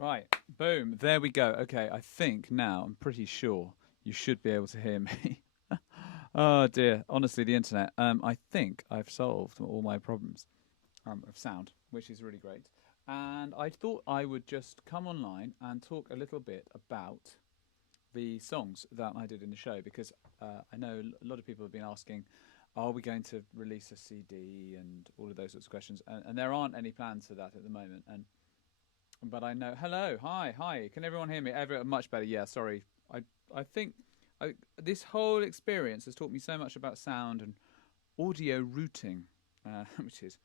Right, boom, there we go. Okay, I think now, I'm pretty sure you should be able to hear me. Oh dear, honestly, the internet. I think I've solved all my problems of sound, which is really great. And I thought I would just come online and talk a little bit about the songs that I did in the show, because I know a lot of people have been asking, are we going to release a CD and all of those sorts of questions, and there aren't any plans for that at the moment. And but I know. Hello, hi. Can everyone hear me? Much better. Yeah, sorry. I think this whole experience has taught me so much about sound and audio routing, which is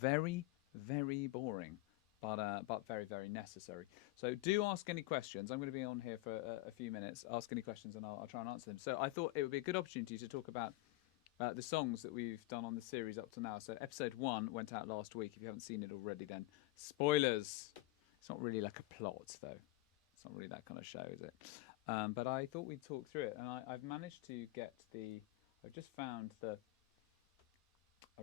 very, very boring, but very, very necessary. So do ask any questions. I'm going to be on here for a few minutes. Ask any questions, and I'll try and answer them. So I thought it would be a good opportunity to talk about the songs that we've done on the series up to now. So episode 1 went out last week. If you haven't seen it already, then spoilers. It's not really like a plot, though. It's not really that kind of show, is it? But I thought we'd talk through it, and I've managed to get I've just found the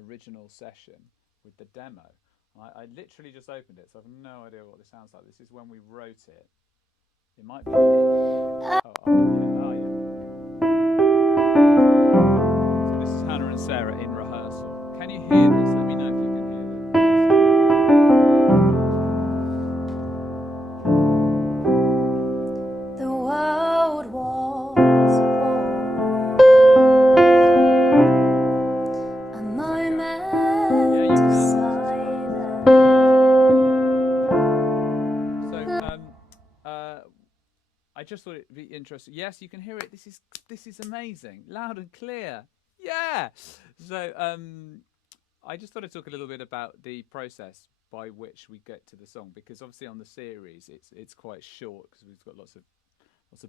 original session with the demo. I literally just opened it, so I have no idea what this sounds like. This is when we wrote it. It might be. Oh yeah. So this is Hannah and Sarah in rehearsal. Can you hear this? Let me know if you can hear this. The world was a moment of silence. So I just thought it'd be interesting. Yes, you can hear it. This is amazing, loud and clear. Yeah. So I just thought I'd talk a little bit about the process by which we get to the song, because obviously on the series it's quite short because we've got lots of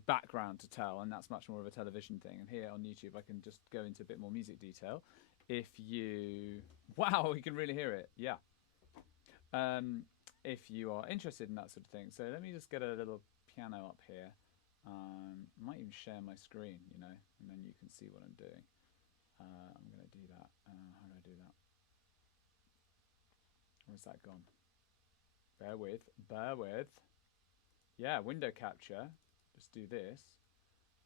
background to tell, and that's much more of a television thing. And here on YouTube I can just go into a bit more music detail. If you you can really hear it. Yeah. If you are interested in that sort of thing. So let me just get a little piano up here. I might even share my screen, and then you can see what I'm doing. I'm going to do that. How do I do that? Where's that gone? Bear with. Yeah, window capture. Just do this.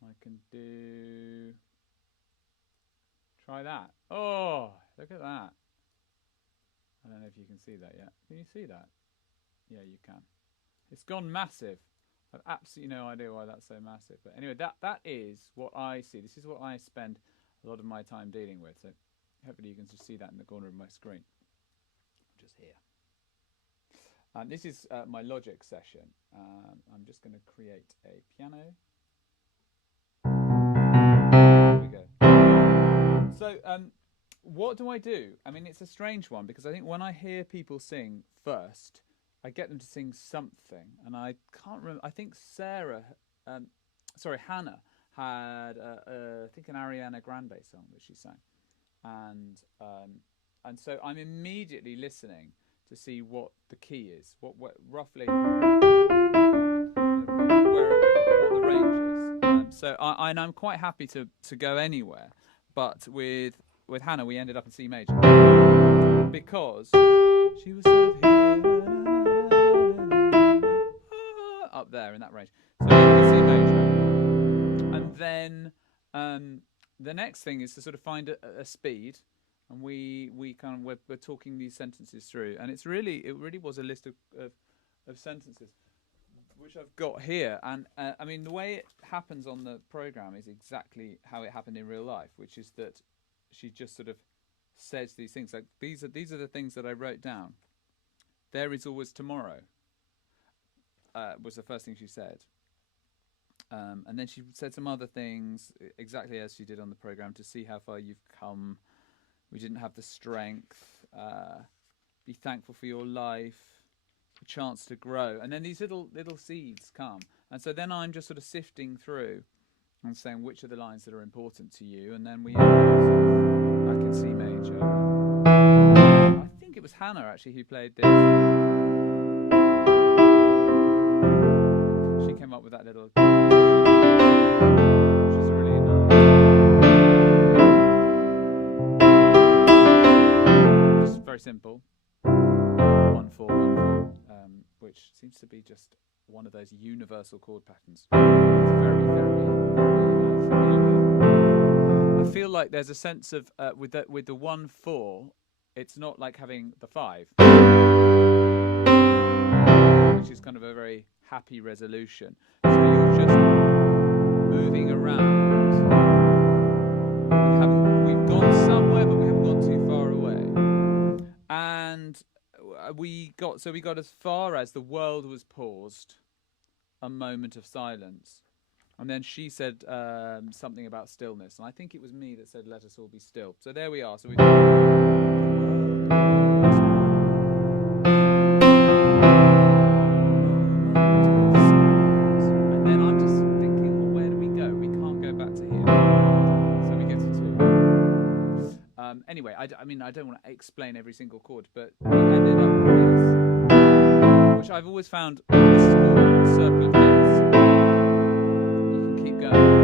I can do... Try that. Oh, look at that. I don't know if you can see that yet. Can you see that? Yeah, you can. It's gone massive. I've absolutely no idea why that's so massive. But anyway, that is what I see. This is what I spend a lot of my time dealing with. So hopefully you can just see that in the corner of my screen. Just here. This is my Logic session. I'm just going to create a piano. There we go. So what do I do? I mean, it's a strange one, because I think when I hear people sing first, I get them to sing something, and I can't remember. I think Hannah had I think an Ariana Grande song that she sang, and so I'm immediately listening to see what the key is, what roughly what the range is. So I'm quite happy to go anywhere, but with Hannah we ended up in C major because she was sort of here, up there in that range. So in C major, and then the next thing is to sort of find a speed. And we're talking these sentences through, and it really was a list of sentences which I've got here. And I mean, the way it happens on the program is exactly how it happened in real life, which is that she just sort of says these things like, these are the things that I wrote down. There is always tomorrow. Was the first thing she said. And then she said some other things exactly as she did on the program: to see how far you've come. We didn't have the strength. Be thankful for your life. A chance to grow. And then these little seeds come. And so then I'm just sort of sifting through and saying which are the lines that are important to you. And then we end up back in C major. I think it was Hannah actually who played this. She came up with that little... which is really nice. Very simple. 1-4-1-4, which seems to be just one of those universal chord patterns. It's very, very, very familiar. I feel like there's a sense of with the 1/4, it's not like having the 5, which is kind of a very happy resolution. So you're just moving around. We've gone somewhere, but we haven't gone too far away. And we got as far as the world was paused, a moment of silence. And then she said something about stillness. And I think it was me that said, let us all be still. So there we are. So we've and then I'm just thinking, well, where do we go? We can't go back to here. So we get to 2. Anyway, I mean, I don't want to explain every single chord, but we ended up with this, which I've always found, this is called circle of fifths. You can keep going.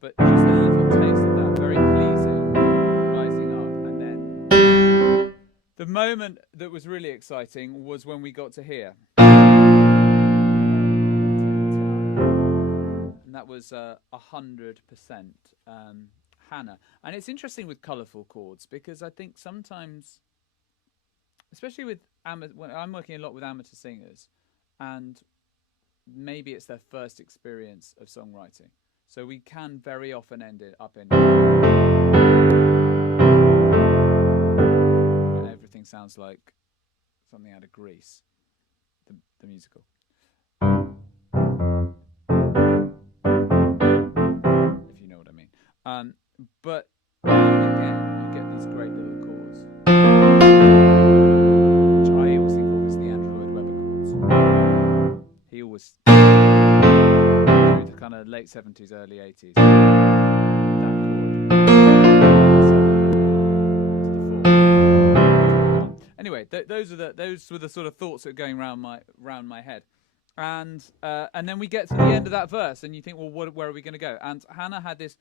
But just a little taste of that, very pleasing, rising up. And then the moment that was really exciting was when we got to here. And that was 100% Hannah. And it's interesting with colourful chords, because I think sometimes, especially with when I'm working a lot with amateur singers, and maybe it's their first experience of songwriting, so we can very often end it up in everything sounds like something out of Grease, the musical. If you know what I mean. But now and again, you get these great little chords, which I always think of as the Andrew Lloyd Webber chords. He always, through the kind of late 70s, early 80s, that chord. Anyway, those were the sort of thoughts that are going round my head. And then we get to the end of that verse, and you think, well, where are we going to go? And Hannah had this,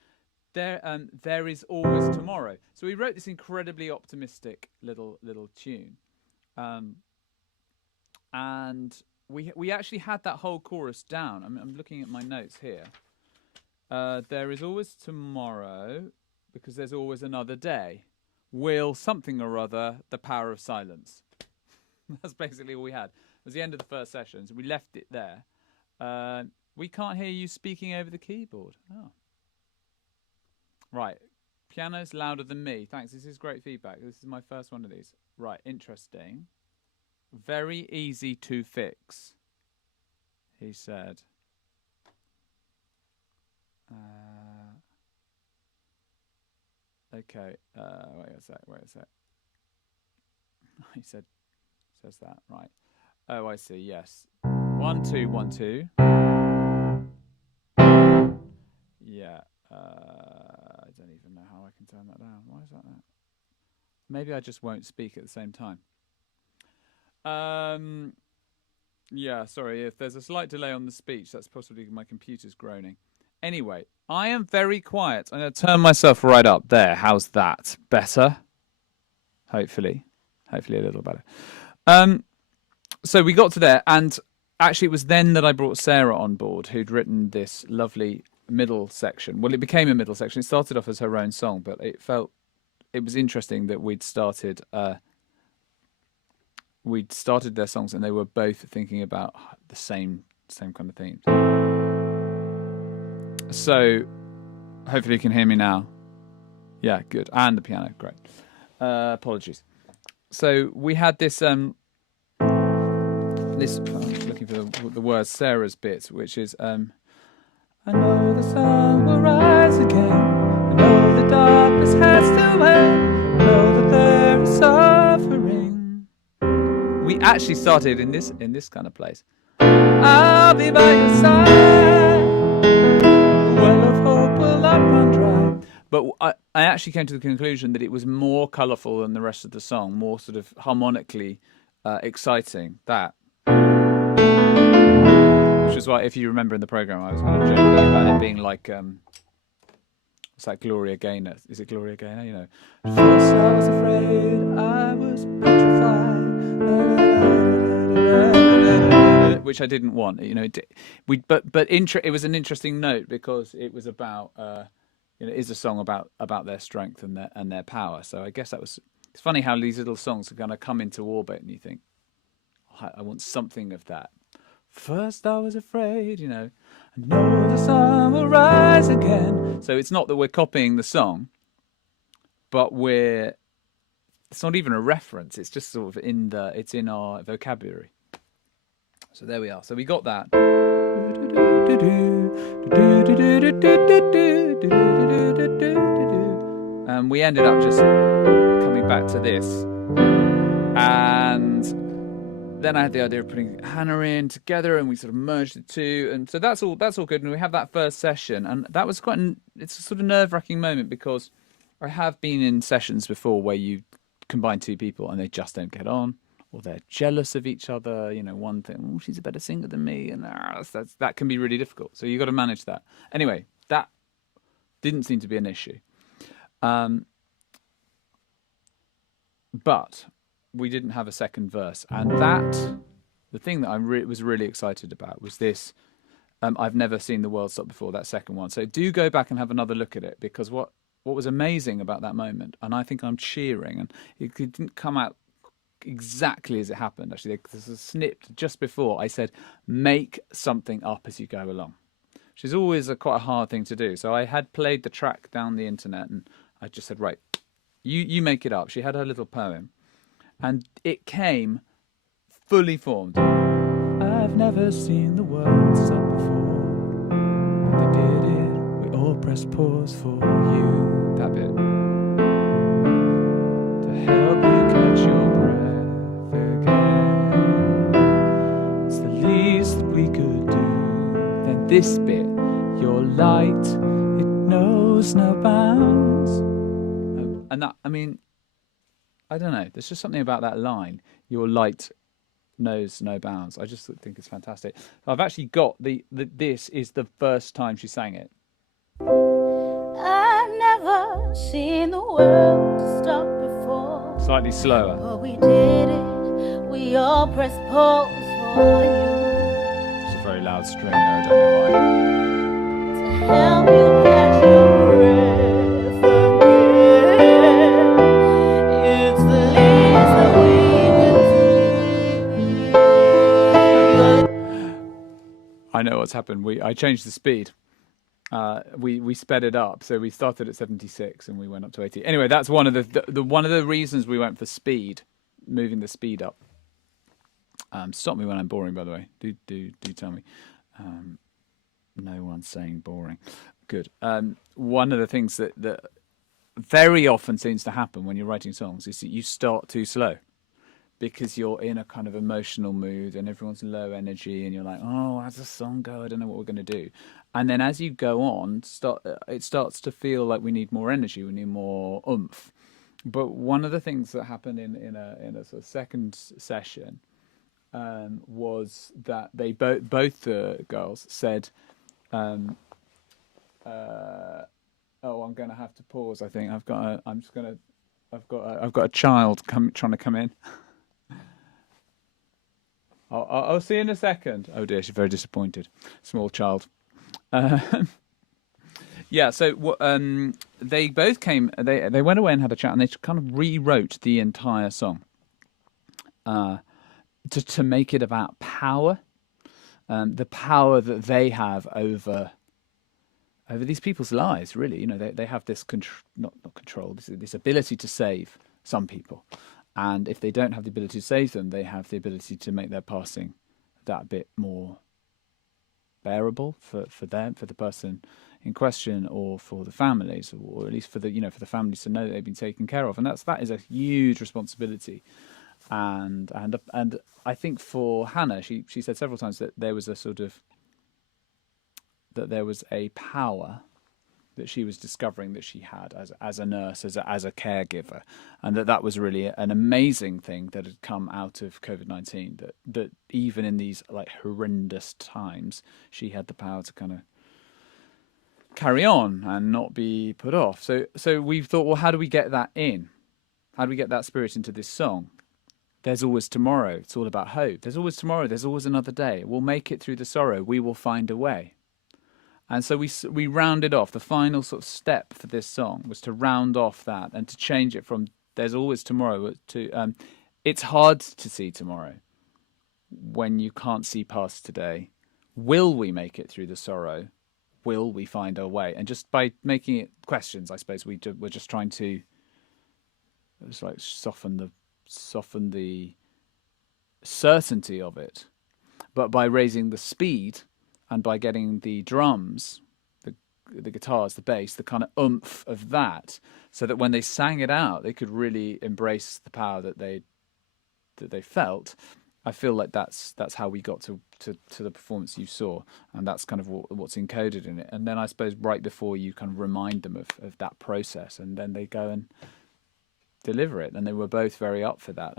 there is always tomorrow. So we wrote this incredibly optimistic little tune, and we actually had that whole chorus down. I'm looking at my notes here. There is always tomorrow, because there's always another day. Will something or other, the power of silence. That's basically all we had. It was the end of the first session, so we left it there. We can't hear you speaking over the keyboard. Oh. Right. Piano's louder than me. Thanks. This is great feedback. This is my first one of these. Right. Interesting. Very easy to fix, he said. Okay. Wait a sec. He says that. Right. Oh, I see. Yes. 1 2 1 2. Yeah. I don't even know how I can turn that down. Why is that? Maybe I just won't speak at the same time. Yeah, sorry. If there's a slight delay on the speech, that's possibly my computer's groaning. Anyway, I am very quiet. I'm going to turn myself right up there. How's that? Better? Hopefully a little better. So we got to there, and actually it was then that I brought Sarah on board, who'd written this lovely middle section. Well, it became a middle section. It started off as her own song, but it was interesting that we'd started their songs, and they were both thinking about the same kind of themes. So hopefully you can hear me now. Yeah, good. And the piano, great. Apologies. So we had this I'm looking for the words, Sarah's bit, which is I know the sun will rise again. I know the darkness has to end. I know that there is suffering. We actually started in this kind of place. I'll be by your side. The well of hope will not run dry. But I actually came to the conclusion that it was more colourful than the rest of the song, more sort of harmonically exciting. That. Which is why, if you remember in the programme, I was kind of joking about it being like, what's that, Gloria Gaynor? Is it Gloria Gaynor? You know. First I was afraid, I was petrified. which I didn't want. You know, it was an interesting note because it was about it is a song about their strength and their power. So I guess it's funny how these little songs are going to come into orbit, and you think, I want something of that. First I was afraid, I know the sun will rise again. So it's not that we're copying the song, but it's not even a reference. It's just sort of it's in our vocabulary. So there we are. So we got that. And we ended up just coming back to this. And then I had the idea of putting Hannah in together, and we sort of merged the two, and so that's all good. And we have that first session, and that was it's a sort of nerve-wracking moment because I have been in sessions before where you combine two people and they just don't get on, or they're jealous of each other. One thing, oh, she's a better singer than me, and that can be really difficult. So you got to manage that. Anyway, that didn't seem to be an issue, but we didn't have a second verse, and the thing that I was really excited about was this. I've never seen the world stop before, that second one. So do go back and have another look at it, because what was amazing about that moment, and I think I'm cheering, and it didn't come out exactly as it happened. Actually, there's a snip just before I said, make something up as you go along, which is always quite a hard thing to do. So I had played the track down the internet, and I just said, right, you make it up. She had her little poem. And it came fully formed. I've never seen the world stop before, but they did it. We all pressed pause for you. That bit. To help you catch your breath again. It's the least that we could do. Then this bit. Your light, it knows no bounds. And that, I don't know. There's just something about that line. Your light knows no bounds. I just think it's fantastic. I've actually got this is the first time she sang it. I've never seen the world stop before. Slightly slower. But we did it. We all pressed pause for you. It's a very loud string, though. I don't know why. To help you catch your breath again. It's the least that we can do. I know what's happened. I changed the speed. We sped it up, so we started at 76 and we went up to 80. Anyway, that's one of the reasons we went for speed, moving the speed up. Stop me when I'm boring, by the way. Do tell me. No one's saying boring. Good. One of the things that very often seems to happen when you're writing songs is that you start too slow, because you're in a kind of emotional mood and everyone's low energy, and you're like, oh, how's the song go? I don't know what we're going to do. And then as you go on, it starts to feel like we need more energy, we need more oomph. But one of the things that happened in a sort of second session was that they both the girls said, oh, I'm going to have to pause. I think I've got a child trying to come in. I'll see you in a second. Oh dear, she's very disappointed. Small child. Yeah, so they both came. They went away and had a chat, and they kind of rewrote the entire song to make it about power, the power that they have over these people's lives. Really, they have this not control, this ability to save some people. And if they don't have the ability to save them, they have the ability to make their passing that bit more bearable for them, for the person in question, or for the families, or at least for the families to know that they've been taken care of. And that is a huge responsibility. And I think for Hannah, she said several times that there was a power that she was discovering that she had as a nurse, as a caregiver, and that was really an amazing thing that had come out of COVID-19. That even in these like horrendous times, she had the power to kind of carry on and not be put off. So we thought, well, how do we get that in? How do we get that spirit into this song? there's always tomorrow. It's all about hope. There's always tomorrow. There's always another day. We'll make it through the sorrow. We will find a way. And so we rounded off. The final sort of step for this song was to round off that and to change it from "there's always tomorrow" to "it's hard to see tomorrow when you can't see past today. Will we make it through the sorrow? Will we find our way?" And just by making it questions, I suppose we're just trying to just like soften the certainty of it, but by raising the speed and by getting the drums, the guitars, the bass, the kind of oomph of that, so that when they sang it out, they could really embrace the power that they felt. I feel like that's how we got to the performance you saw, and that's kind of what's encoded in it. And then I suppose right before you kind of remind them of that process, and then they go and deliver it. And they were both very up for that.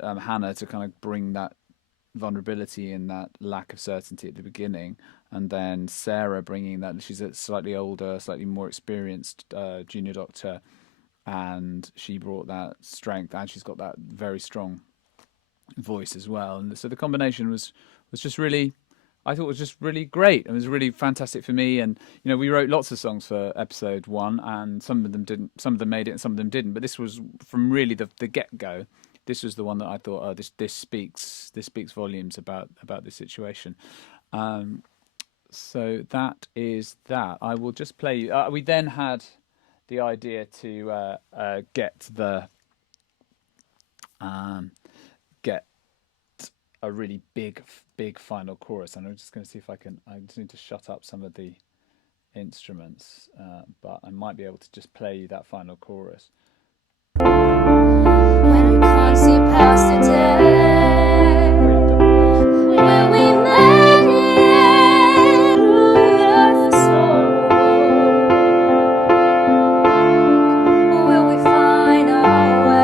Hannah to kind of bring that vulnerability and that lack of certainty at the beginning, and then Sarah bringing that. She's a slightly older, slightly more experienced junior doctor, and she brought that strength, and she's got that very strong voice as well. And so the combination was just really, I thought, was just really great. It was really fantastic for me. And we wrote lots of songs for episode 1, and some of them didn't, some of them made it, and some of them didn't. But this was from really the get go. This was the one that I thought, oh, this speaks volumes about this situation. So that is that. I will just play you. We then had the idea to get a really big final chorus, and I'm just going to see if I can. I just need to shut up some of the instruments, but I might be able to just play you that final chorus. When we can't see past the day, when we make it through the sorrow, will we find our way?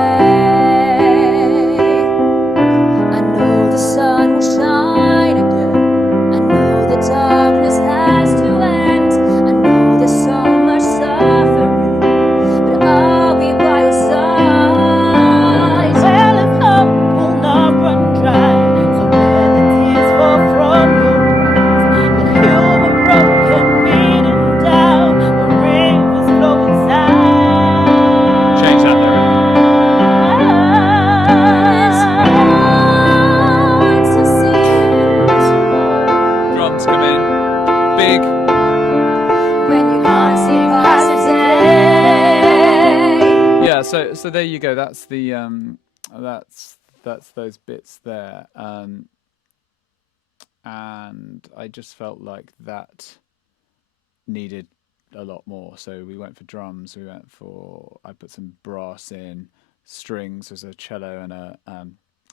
I know the sun will shine again. I know the darkness has to end. I know there's so much suffering, but I'll be by your side. Well, if hope will not run dry, so let the tears fall from your eyes. When human broken, beaten down, when rivers flow inside. Change that lyric. To see you tomorrow. Drums come in, big. When you can't see past the day. Yeah, so there you go. That's the that's those bits there. And I just felt like that needed a lot more. So we went for drums. I put some brass in, strings. There's a cello and a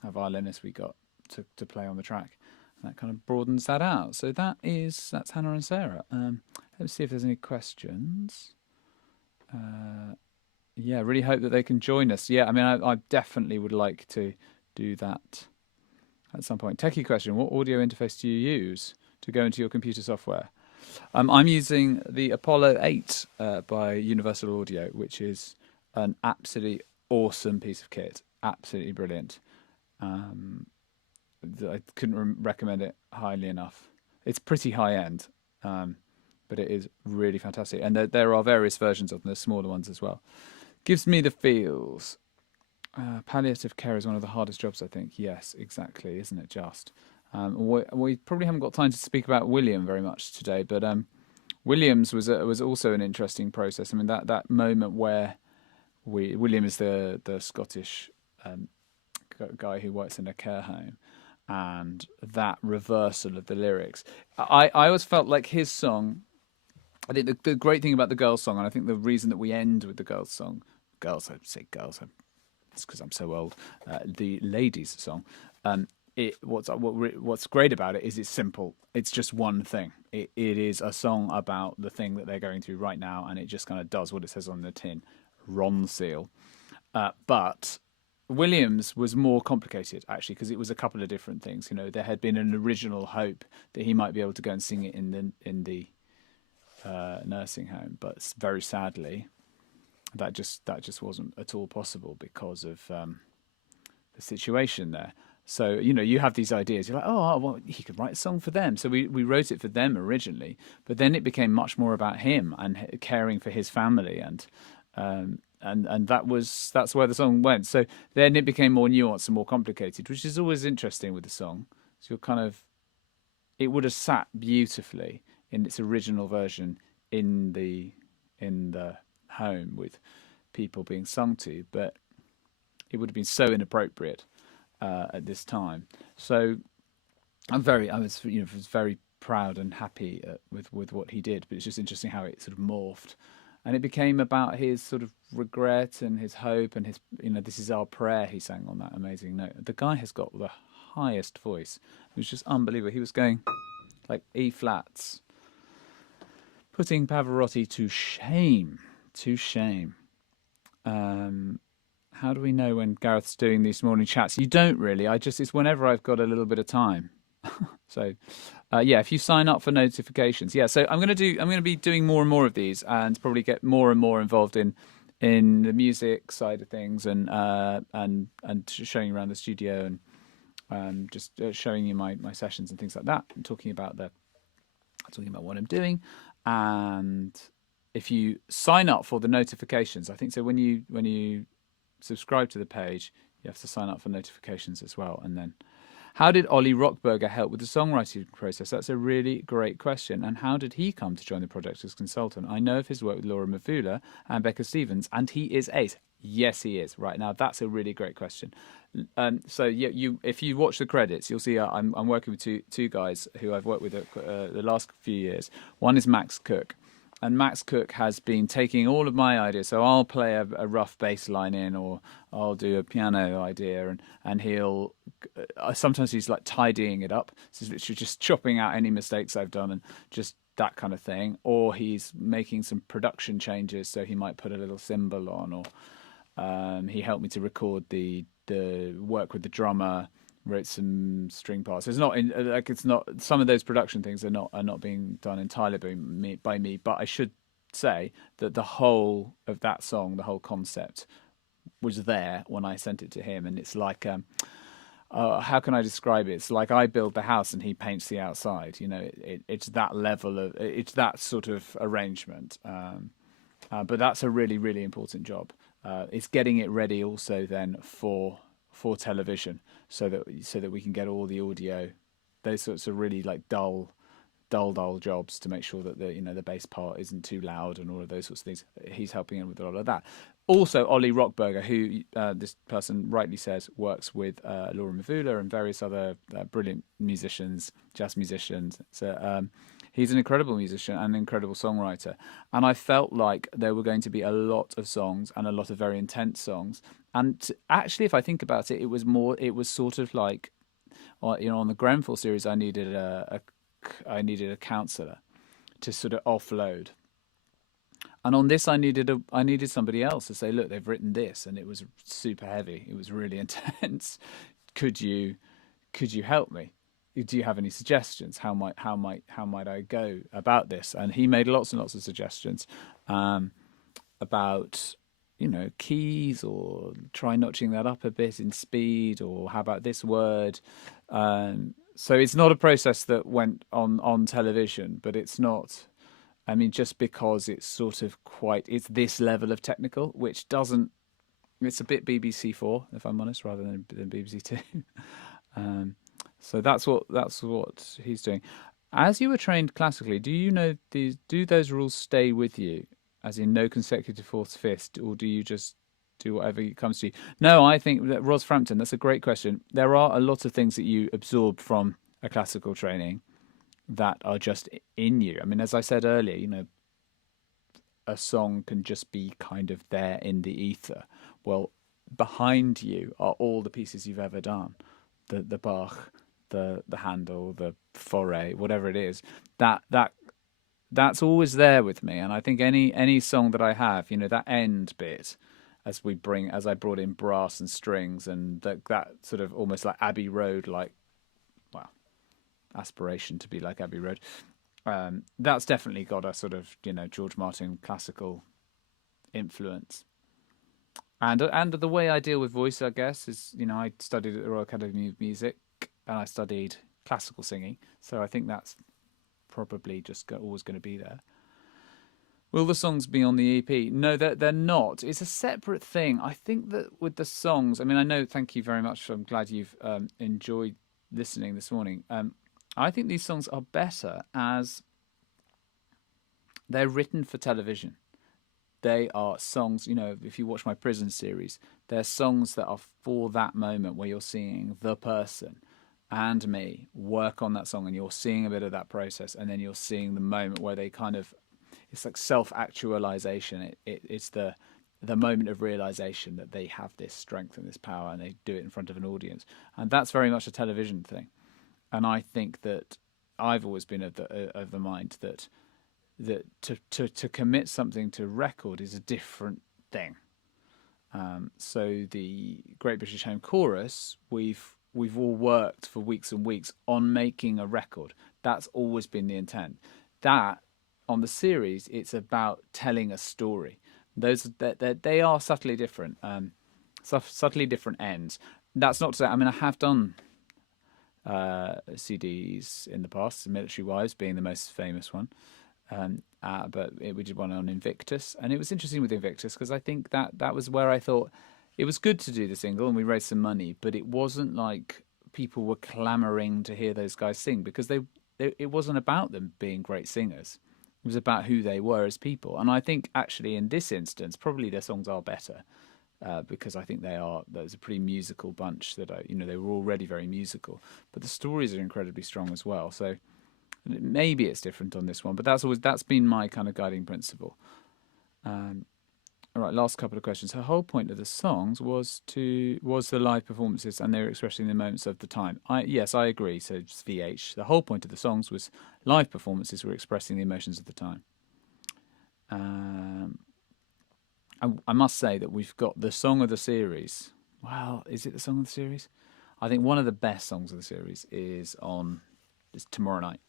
violinist we got to play on the track. And that kind of broadens that out. So that's Hannah and Sarah. Let's see if there's any questions. Yeah, really hope that they can join us. Yeah, I mean, I definitely would like to do that at some point. Techie question: what audio interface do you use to go into your computer software? I'm using the Apollo 8 by Universal Audio, which is an absolutely awesome piece of kit. Absolutely brilliant. I couldn't recommend it highly enough. It's pretty high end, but it is really fantastic. And there are various versions of them. There's smaller ones as well. Gives me the feels. Palliative care is one of the hardest jobs, I think. Yes, exactly. Isn't it just? We probably haven't got time to speak about William very much today, but William's was also an interesting process. I mean, that moment where William is the Scottish guy who works in a care home, and that reversal of the lyrics. I always felt like his song. I think the great thing about the girls' song, and I think the reason that we end with the girls' song, I say girls, it's because I'm so old. The ladies' song. What's great about it is it's simple. It's just one thing. It is a song about the thing that they're going through right now, and it just kind of does what it says on the tin. Ron Seal. But Williams was more complicated, actually, because it was a couple of different things. There had been an original hope that he might be able to go and sing it in the nursing home, but very sadly, that just wasn't at all possible because of situation there. So, you have these ideas. You're like, oh, well, he could write a song for them. So we wrote it for them originally, but then it became much more about him and caring for his family, and that's where the song went. So then it became more nuanced and more complicated, which is always interesting with the song. So you're kind of, it would have sat beautifully in its original version in the home with people being sung to, but it would have been so inappropriate at this time. So I was very proud and happy with what he did. But it's just interesting how it sort of morphed, and it became about his sort of regret and his hope and his, this is our prayer. He sang on that amazing note. The guy has got the highest voice. It was just unbelievable. He was going like E flats, putting Pavarotti to shame. To shame. How do we know when Gareth's doing these morning chats? You don't really. It's whenever I've got a little bit of time. So, yeah, if you sign up for notifications, yeah. So I'm going to be doing more and more of these, and probably get more and more involved in the music side of things, and showing you around the studio, and just showing you my sessions and things like that, and talking about what I'm doing. And if you sign up for the notifications, I think so. When you subscribe to the page, you have to sign up for notifications as well. And then, how did Ollie Rockberger help with the songwriting process? That's a really great question. And how did he come to join the project as consultant? I know of his work with Laura Mavula and Becca Stevens, and he is ace. Yes, he is. Right, now, that's a really great question. So yeah, if you watch the credits, you'll see I'm working with two guys who I've worked with the last few years. One is Max Cook. And Max Cook has been taking all of my ideas. So I'll play a rough bass line in, or I'll do a piano idea, and he'll sometimes he's like tidying it up. So he's literally just chopping out any mistakes I've done and just that kind of thing. Or he's making some production changes. So he might put a little cymbal on, or he helped me to record the work with the drummer. Wrote some string parts. It's not it's not, some of those production things are not being done entirely by me. But I should say that the whole of that song, the whole concept, was there when I sent it to him. And it's like, how can I describe it? It's like I build the house and he paints the outside. It's that level of, it's that sort of arrangement. But that's a really, really important job. It's getting it ready also then for television, so that we can get all the audio, those sorts of really like dull jobs, to make sure that the bass part isn't too loud and all of those sorts of things. He's helping in with a lot of that. Also, Ollie Rockberger, who this person rightly says works with Laura Mavula and various other brilliant musicians, jazz musicians. So he's an incredible musician and an incredible songwriter. And I felt like there were going to be a lot of songs, and a lot of very intense songs. And actually, if I think about it, it was sort of like, on the Grenfell series, I needed a counselor to sort of offload. And on this, I needed somebody else to say, look, they've written this, and it was super heavy. It was really intense. Could you help me? Do you have any suggestions? How might I go about this? And he made lots and lots of suggestions about keys, or try notching that up a bit in speed, or how about this word. So it's not a process that went on television, but it's not. I mean, just because it's sort of it's this level of technical, which doesn't. It's a bit BBC Four, if I'm honest, rather than BBC Two. So that's what he's doing. As you were trained classically, do those rules stay with you, as in no consecutive fourths, fifths, or do you just do whatever comes to you? No, I think that Ros Frampton, that's a great question. There are a lot of things that you absorb from a classical training that are just in you. I mean, as I said earlier, a song can just be kind of there in the ether. Well, behind you are all the pieces you've ever done. The Bach, the Handel, the Fauré, whatever it is. That's always there with me. And I think any song that I have, that end bit, as I brought in brass and strings, and that sort of almost like Abbey Road, like, well, aspiration to be like Abbey Road. That's definitely got a sort of George Martin classical influence. And the way I deal with voice, I guess, is I studied at the Royal Academy of Music and I studied classical singing, so I think that's probably just always going to be there. Will the songs be on the EP? No, they're not. It's a separate thing. I think that with the songs, I mean, I know. Thank you very much. I'm glad you've enjoyed listening this morning. I think these songs are better as they're written for television. They are songs, if you watch my prison series, they're songs that are for that moment where you're seeing the person and me work on that song and you're seeing a bit of that process and then you're seeing the moment where they kind of, it's like self-actualization. It's the moment of realization that they have this strength and this power and they do it in front of an audience. And that's very much a television thing. And I think that I've always been of the mind that to commit something to record is a different thing. So the Great British Home Chorus, we've all worked for weeks and weeks on making a record. That's always been the intent. That on the series, it's about telling a story. They are subtly different, subtly different ends. That's not to say. I mean, I have done CDs in the past, Military Wives being the most famous one. But we did one on Invictus, and it was interesting with Invictus because I think that was where I thought it was good to do the single, and we raised some money, but it wasn't like people were clamoring to hear those guys sing because it wasn't about them being great singers. It was about who they were as people, and I think actually in this instance, probably their songs are better because I think there's a pretty musical bunch that they were already very musical, but the stories are incredibly strong as well. So maybe it's different on this one, but that's been my kind of guiding principle. All right, last couple of questions. The whole point of the songs was the live performances, and they were expressing the moments of the time. Yes, I agree. So it's VH. The whole point of the songs was live performances were expressing the emotions of the time. I must say that we've got the song of the series. Well, is it the song of the series? I think one of the best songs of the series is Tomorrow Night.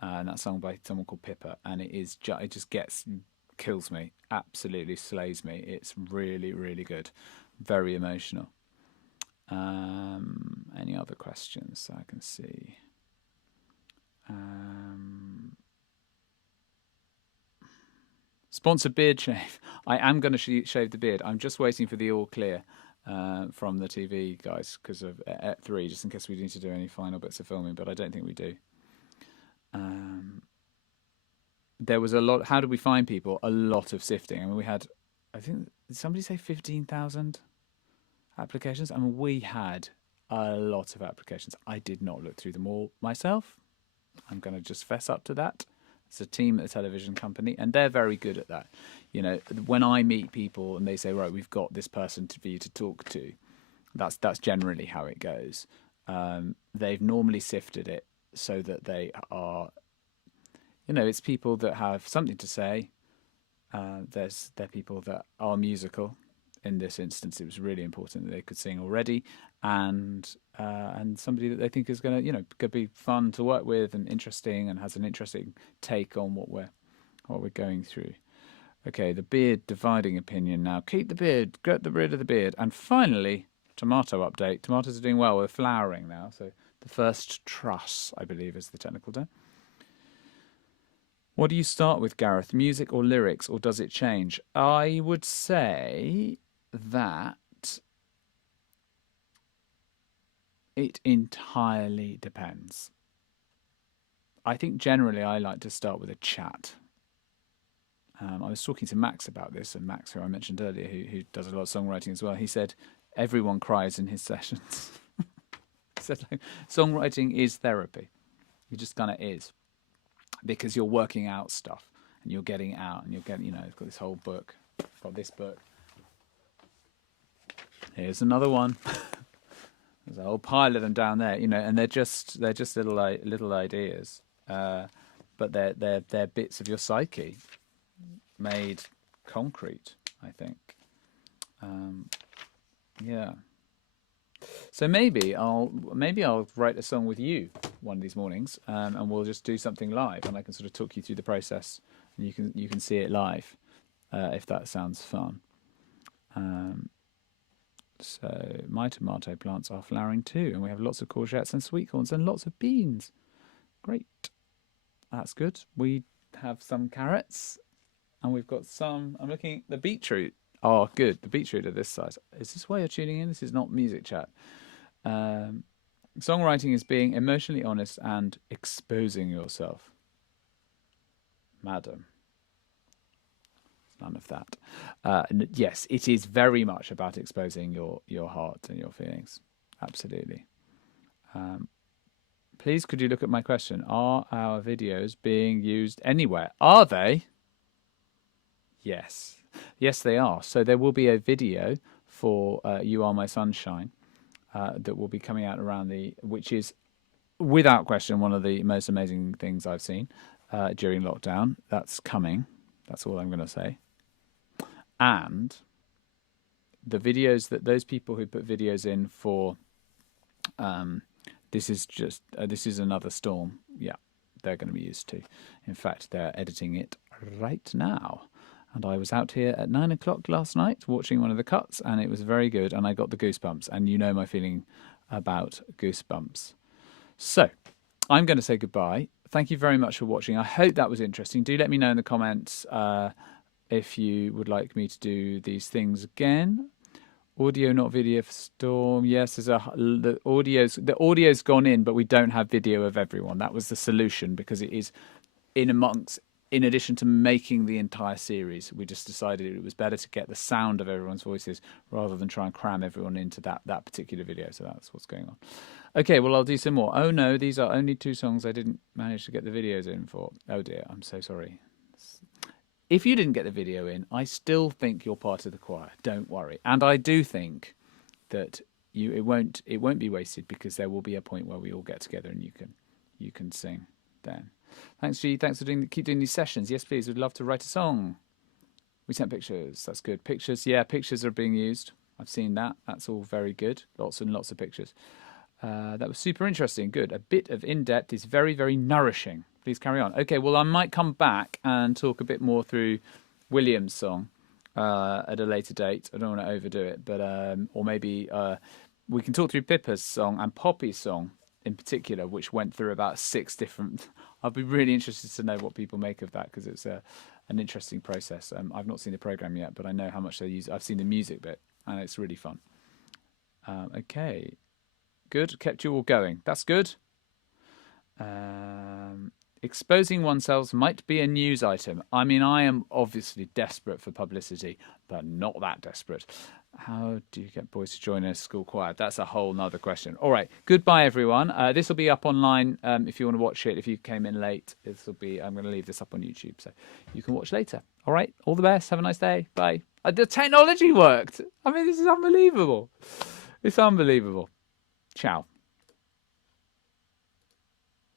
And that's sung by someone called Pippa, and it just kills me, absolutely slays me. It's really, really good, very emotional. Any other questions I can see? Sponsored beard shave. I am going to shave the beard. I'm just waiting for the all clear from the TV guys because of at 3, just in case we need to do any final bits of filming, but I don't think we do. There was a lot. How did we find people? A lot of sifting. I mean, we had, I think, did somebody say 15,000 applications? I mean, we had a lot of applications. I did not look through them all myself. I'm going to just fess up to that. It's a team at a television company, and they're very good at that. When I meet people and they say, right, we've got this person for you to talk to, that's generally how it goes. They've normally sifted it so that they are, it's people that have something to say. They're people that are musical. In this instance, it was really important that they could sing already, and somebody that they think is going to, could be fun to work with and interesting and has an interesting take on what we're going through. Okay, the beard dividing opinion now. Keep the beard, get rid of the beard, and finally, tomato update. Tomatoes are doing well. We're flowering now, so the first truss, I believe, is the technical term. What do you start with, Gareth? Music or lyrics, or does it change? I would say that it entirely depends. I think generally I like to start with a chat. I was talking to Max about this, and Max, who I mentioned earlier, who does a lot of songwriting as well, he said everyone cries in his sessions. He said songwriting is therapy. It just kind of is. Because you're working out stuff and you're getting it out and you're getting, it's got this whole book. I've got this book. Here's another one. There's a whole pile of them down there, and they're just little ideas, but they're bits of your psyche made concrete, I think. Yeah. So maybe I'll write a song with you one of these mornings, and we'll just do something live, and I can sort of talk you through the process, and you can see it live, if that sounds fun. So my tomato plants are flowering too, and we have lots of courgettes and sweet corns and lots of beans. Great. That's good. We have some carrots, and we've got some. I'm looking at the beetroot. Oh, good. The beetroot are this size. Is this why you're tuning in? This is not music chat. Songwriting is being emotionally honest and exposing yourself. Madam. None of that. Yes, it is very much about exposing your heart and your feelings. Absolutely. Please, could you look at my question? Are our videos being used anywhere? Are they? Yes. Yes, they are. So there will be a video for You Are My Sunshine that will be coming out around which is without question one of the most amazing things I've seen during lockdown. That's coming. That's all I'm going to say. And the videos that those people who put videos in for this is another storm. Yeah, they're going to be used to. In fact, they're editing it right now. And I was out here at 9 o'clock last night watching one of the cuts, and it was very good. And I got the goosebumps. And you know my feeling about goosebumps. So I'm going to say goodbye. Thank you very much for watching. I hope that was interesting. Do let me know in the comments if you would like me to do these things again. Audio, not video for Storm. Yes, the audio's gone in, but we don't have video of everyone. That was the solution, because it is in addition to making the entire series, we just decided it was better to get the sound of everyone's voices rather than try and cram everyone into that particular video. So that's what's going on. Okay, well, I'll do some more. Oh no, these are only 2 songs I didn't manage to get the videos in for. Oh dear, I'm so sorry. If you didn't get the video in, I still think you're part of the choir. Don't worry. And I do think that it won't be wasted, because there will be a point where we all get together and you can sing then. Thanks, G. Thanks for keep doing these sessions. Yes, please. We'd love to write a song. We sent pictures. That's good. Pictures. Yeah, pictures are being used. I've seen that. That's all very good. Lots and lots of pictures. That was super interesting. Good. A bit of in-depth is very, very nourishing. Please carry on. Okay, well, I might come back and talk a bit more through William's song at a later date. I don't want to overdo it, but or maybe we can talk through Pippa's song and Poppy's song in particular, which went through about 6 different. I'll be really interested to know what people make of that, because it's an interesting process. I've not seen the program yet, but I know how much they use. I've seen the music bit, and it's really fun. Okay, good. Kept you all going. That's good. Exposing oneself might be a news item. I mean, I am obviously desperate for publicity, but not that desperate. How do you get boys to join a school choir? That's a whole nother question. All right. Goodbye, everyone. This will be up online if you want to watch it. If you came in late, I'm going to leave this up on YouTube, so you can watch later. All right. All the best. Have a nice day. Bye. The technology worked. I mean, this is unbelievable. It's unbelievable. Ciao.